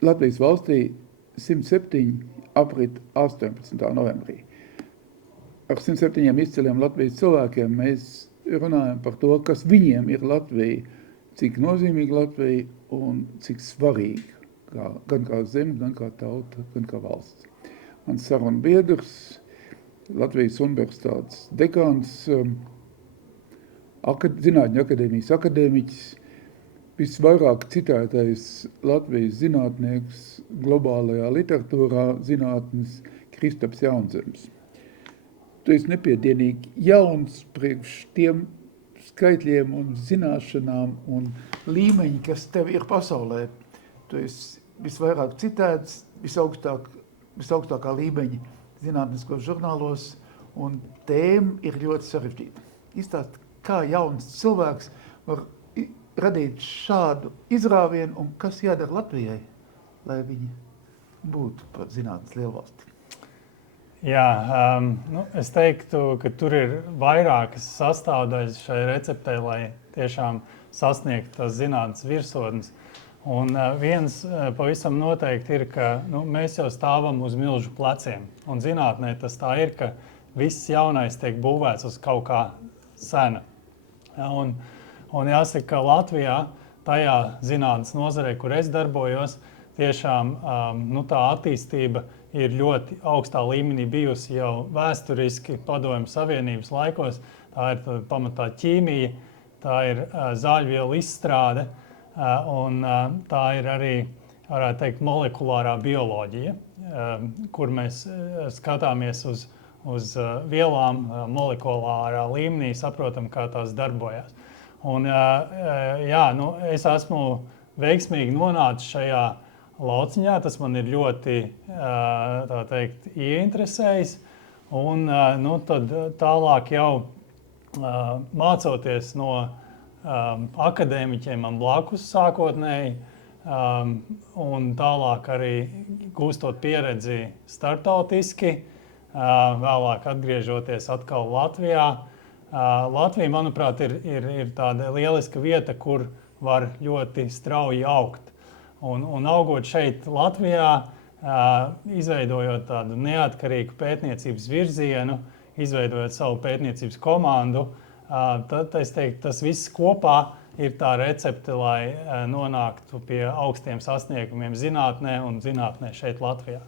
Latvijas valstī 107 aprit 18. novembrī. Ar 107 izciliem Latvijas cilvēkiem mēs runājam par to, kas viņiem ir Latvija, cik nozīmīga Latvija un cik svarīga, gan kā zeme, gan kā tauta, gan kā valsts. Mans sarunu biedrs, Latvijas Universitātes dekāns, Zinātņu akadēmijas akadēmiķis, visvairāk citētais Latvijas zinātnieks globālajā literatūrā zinātnes Kristaps Jaunzems. Tu esi nepiedienīgi jauns priekš tiem skaitļiem un zināšanām un līmeņi, kas tev ir pasaulē. Tu esi visvairāk citēts, visaugstākā līmeņa zinātniskos žurnālos, un tēma ir ļoti sarežģīta. Izstāst, kā jauns cilvēks var radīt šādu izrāvienu, un kas jādara Latvijai, lai viņi būtu par zinātnes lielvalsti? Jā, es teiktu, ka tur ir vairākas sastāvdaļas šai receptei, lai tiešām sasniegtu tās zinātnes virsotnes. Un viens pavisam noteikti ir, ka mēs jau stāvam uz milžu pleciem. Un zinātnē tas tā ir, ka viss jaunais tiek būvēts uz kaut kā sena. Un jāsaka, ka Latvijā, tajā zinātnes nozarē, kur es darbojos, tiešām tā attīstība ir ļoti augstā līmenī bijusi jau vēsturiski Padomju Savienības laikos. Tā ir pamatā ķīmija, tā ir zāļvielu izstrāde, un tā ir arī, varētu teikt, molekulārā bioloģija, kur mēs skatāmies uz vielām molekulārā līmenī, saprotam, kā tās darbojas. Un, es esmu veiksmīgi nonācis šajā lauciņā, tas man ir ļoti, tā teikt, ieinteresējis. Un tad tālāk jau mācoties no akadēmiķiem man blakus sākotnēji, un tālāk arī gūstot pieredzi startautiski, vēlāk atgriežoties atkal Latvijā. Latvija, manuprāt, ir tāda lieliska vieta, kur var ļoti strauji augt. Un augot šeit Latvijā, izveidojot tādu neatkarīgu pētniecības virzienu, izveidojot savu pētniecības komandu, tad es teiktu, tas viss kopā ir tā recepte, lai nonāktu pie augstiem sasniegumiem zinātnē un zinātnē šeit Latvijā.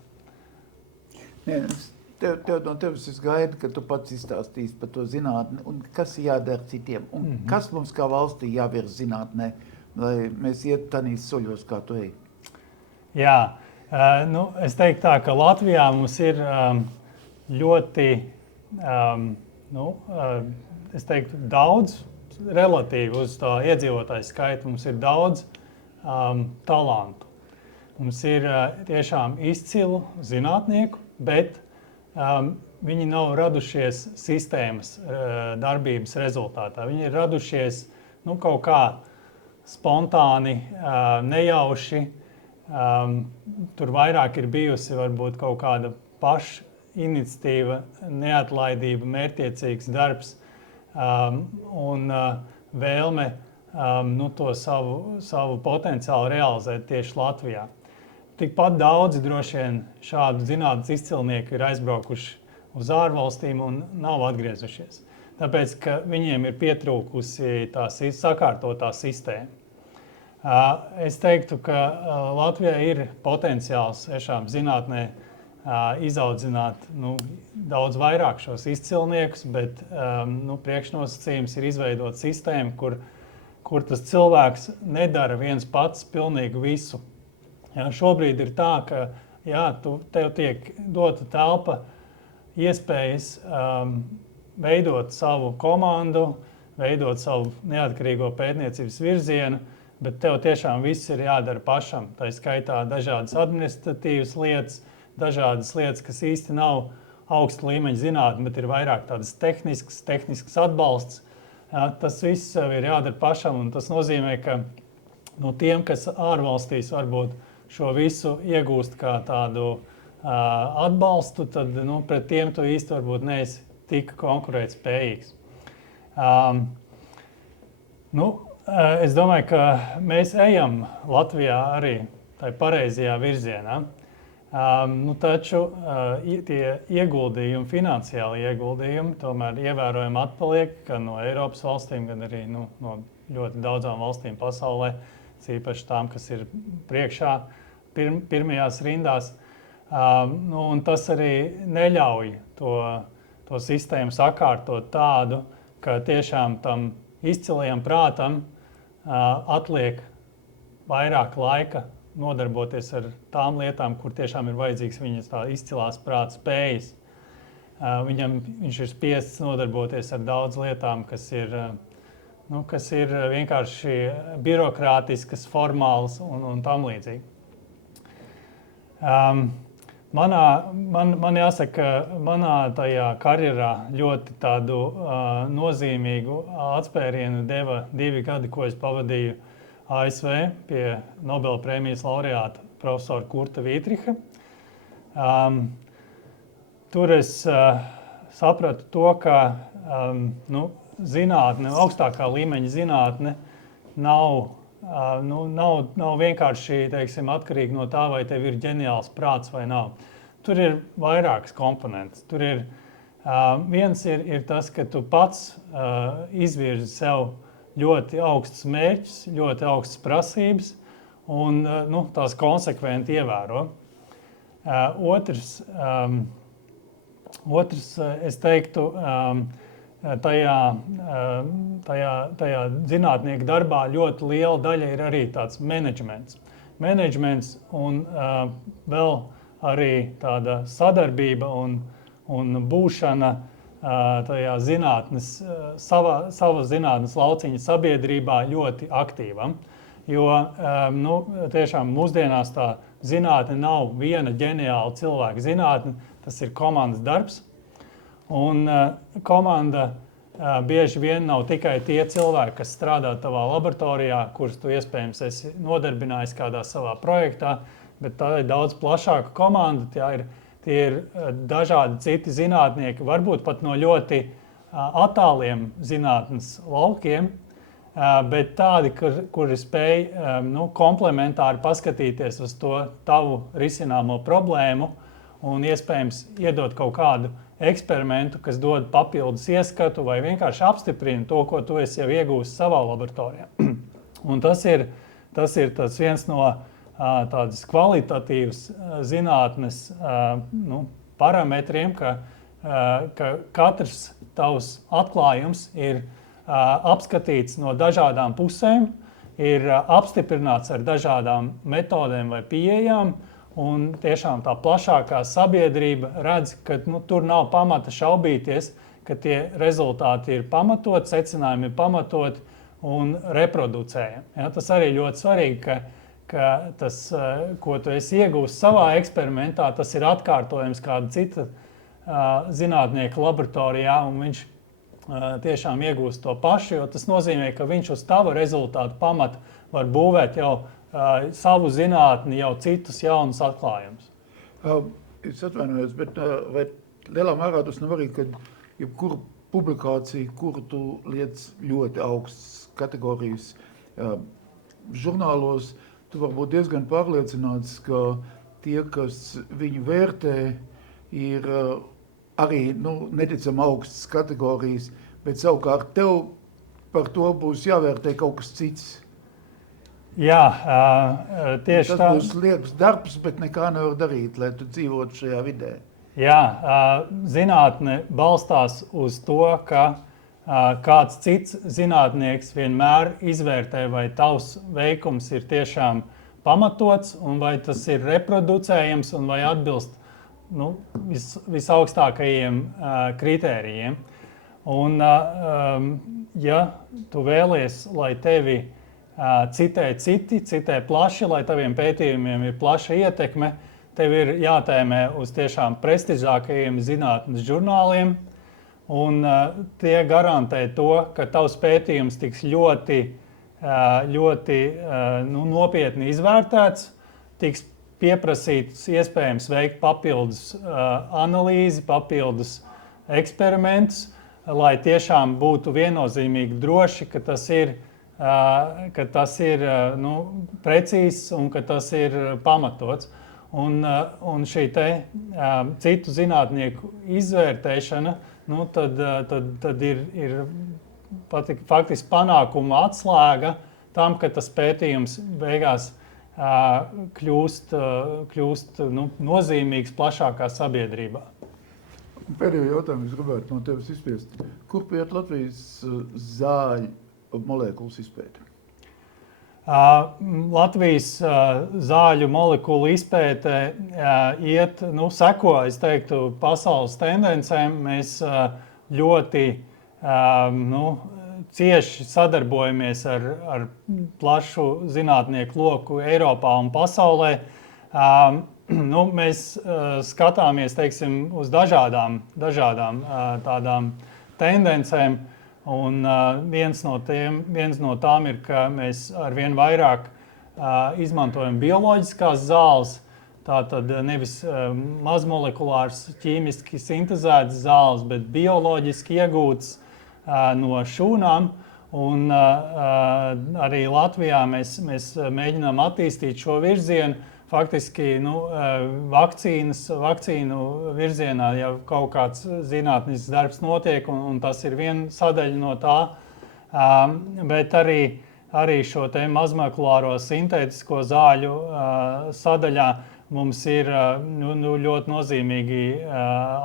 No tevis es gaidu, ka tu pats izstāstīsi par to zinātni un kas jādara citiem. Un kas mums kā valstī jāvirz zinātnē, lai mēs iet tanīs soļos, kā tu ej? Jā, es teiktu tā, ka Latvijā mums ir ļoti, es teiktu, daudz relatīvi uz tā iedzīvotāju skaitu. Mums ir daudz talantu. Mums ir tiešām izcilu zinātnieku, bet viņi nav radušies sistēmas darbības rezultātā. Viņi ir radušies kaut kā spontāni, nejauši. Tur vairāk ir bijusi varbūt kaut kāda pašiniciatīva, neatlaidība, mērķtiecīgs darbs un vēlme to savu potenciālu realizēt tieši Latvijā. Tikpat daudzi droši vien šādu zinātnes izcilnieku ir aizbraukuši uz ārvalstīm un nav atgriezušies. Tāpēc, ka viņiem ir pietrūkusi tā sakārtotā sistēma. Es teiktu, ka Latvijā ir potenciāls tiešām zinātnē izaudzināt daudz vairāk šos izcilniekus, bet priekšnosacījums ir izveidot sistēmu, kur tas cilvēks nedara viens pats pilnīgi visu. Šobrīd ir tā, ka tev tiek dota telpa, iespējas veidot savu komandu, veidot savu neatkarīgo pētniecības virzienu, bet tev tiešām viss ir jādara pašam. Tā skaitā dažādas administratīvas lietas, dažādas lietas, kas īsti nav augsta līmeņa zinātne, bet ir vairāk tādas tehnisks atbalsts. Tas viss ir jādara pašam, un tas nozīmē, ka tiem, kas ārvalstīs varbūt šo visu iegūst kā tādu atbalstu, tad pret tiem tu īsti varbūt neesi tik konkurētspējīgs. Es domāju, ka mēs ejam Latvijā arī tai pareizajā virzienā. Taču tie ieguldījumi, finansiāli ieguldījumi, tomēr ievērojami atpaliek gan no Eiropas valstīm, gan arī no ļoti daudzām valstīm pasaulē, īpaši tām, kas ir priekšā pirmajās rindās. Un tas arī neļauj to sistēmu sakārtot tādu, ka tiešām tam izcilajam prātam atliek vairāk laika nodarboties ar tām lietām, kur tiešām ir vajadzīgs viņas tā izcilās prāta spējas. Viņš ir spiests nodarboties ar daudz lietām, kas ir vienkārši birokrātiskas, formālas un tam līdzīgi. Man jāsaka, manā tajā karjerā ļoti tādu nozīmīgu atspērienu deva 2 gadi, ko es pavadīju ASV pie Nobela prēmijas laureāta profesora Kurta Vītriha. Tur es sapratu to, ka zinātne, augstākā līmeņa zinātne nav vienkārši, teiksim, atkarīga no tā, vai tev ir ģeniāls prāts vai nav. Tur ir vairākas komponentes. Tur ir viens ir tas, ka tu pats izvirzi sev ļoti augstus mērķus, ļoti augstas prasības un tās konsekventi ievēro. Otrs, es teiktu, tajā zinātnieku darbā ļoti liela daļa ir arī tāds menedžments. Menedžments un vēl arī tāda sadarbība un būšana tajā zinātnes, sava zinātnes lauciņa sabiedrībā ļoti aktīvam. Jo tiešām mūsdienās tā zinātne nav viena ģeniāla cilvēka zinātne, tas ir komandas darbs. Un komanda bieži vien nav tikai tie cilvēki, kas strādā tavā laboratorijā, kurus tu iespējams esi nodarbinājis kādā savā projektā, bet tā ir daudz plašāka komanda. Tie ir dažādi citi zinātnieki, varbūt pat no ļoti attāliem zinātnes laukiem, bet tādi, kuri spēj komplementāri paskatīties uz to tavu risināmo problēmu un iespējams iedot kaut kādu eksperimentu, kas dod papildus ieskatu vai vienkārši apstiprina to, ko tu esi jau iegūst savā laboratorijā. Un tas ir tas viens no tādas kvalitatīvas zinātnes parametriem, ka katrs tavs atklājums ir apskatīts no dažādām pusēm, ir apstiprināts ar dažādām metodēm vai pieejām, un tiešām tā plašākā sabiedrība redz, ka tur nav pamata šaubīties, ka tie rezultāti ir pamatot, secinājumi ir pamatot un reproducējami. Ja, tas arī ļoti svarīgi, ka tas, ko tu esi iegūst savā eksperimentā, tas ir atkārtojams kāda cita zinātnieka laboratorijā, un viņš tiešām iegūst to pašu, jo tas nozīmē, ka viņš uz tava rezultātu pamata var būvēt jau savu zinātni, jau citus jaunus atklājumus. Es atvainojos, bet vai lielā mērā tas nav arī, ka jebkura publikācija, kuru tu liec ļoti augstas kategorijas žurnālos, tu var būt diezgan pārliecināts, ka tie, kas viņu vērtē, ir arī neticami augstas kategorijas, bet savukārt tev par to būs jāvērtē kaut kas cits. Jā, tieši tā. Tas būs liekas darbs, bet nekā nevar darīt, lai tu dzīvotu šajā vidē. Jā, zinātne balstās uz to, ka kāds cits zinātnieks vienmēr izvērtē, vai tavs veikums ir tiešām pamatots, un vai tas ir reproducējams, un vai atbilst visaugstākajiem kritērijiem. Un, ja tu vēlies, lai tevi citē plaši, lai taviem pētījumiem ir plaša ietekme, tev ir jātēmē uz tiešām prestižākajiem zinātnes žurnāliem, un tie garantē to, ka tavs pētījums tiks ļoti nopietni izvērtēts, tiks pieprasīts iespējams veikt papildus analīzi, papildus eksperimentus, lai tiešām būtu viennozīmīgi droši, ka tas ir ka tas ir precīzs un ka tas ir pamatots. Un šī citu zinātnieku izvērtēšana, tad ir faktiski panākuma atslēga tam, ka tas pētījums beigās kļūst nozīmīgs plašākā sabiedrībā. Pēdējo jautājumu es gribētu no tevis izspiest. Kur iet Latvijas zāļu molekulas izpēte? Latvijas zāļu molekulu izpēte iet, seko, es teiktu, pasaules tendencēm. Mēs ļoti cieši sadarbojamies ar plašu zinātnieku loku Eiropā un pasaulē. Mēs skatāmies, teiksim, uz dažādām tādām tendencēm. Un viens no tām ir, ka mēs arvien vairāk izmantojam bioloģiskās zāles. Tātad nevis mazmolekulārs, ķīmiski sintezētas zāles, bet bioloģiski iegūtas no šūnām. Un arī Latvijā mēs mēģinām attīstīt šo virzienu. Faktiski vakcīnu virzienā jau kaut kāds zinātnisks darbs notiek, un tas ir viena sadaļa no tā. Bet arī šo te mazmolekulāro sintētisko zāļu sadaļā mums ir ļoti nozīmīgi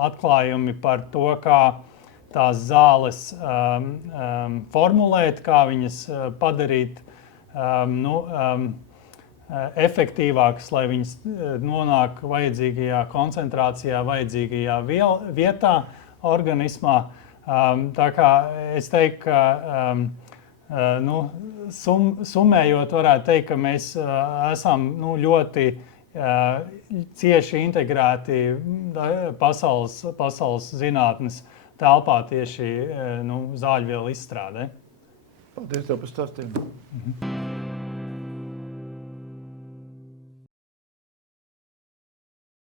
atklājumi par to, kā tās zāles formulēt, kā viņas padarīt efektīvākas, lai viņas nonāk vajadzīgajā koncentrācijā, vajadzīgajā vietā organismā. Tā kā es teiktu, ka summējot, varētu teikt, ka mēs esam ļoti cieši integrēti pasaules zinātnes telpā tieši zāļvielu izstrādē. Paldies tev par stāstījumu.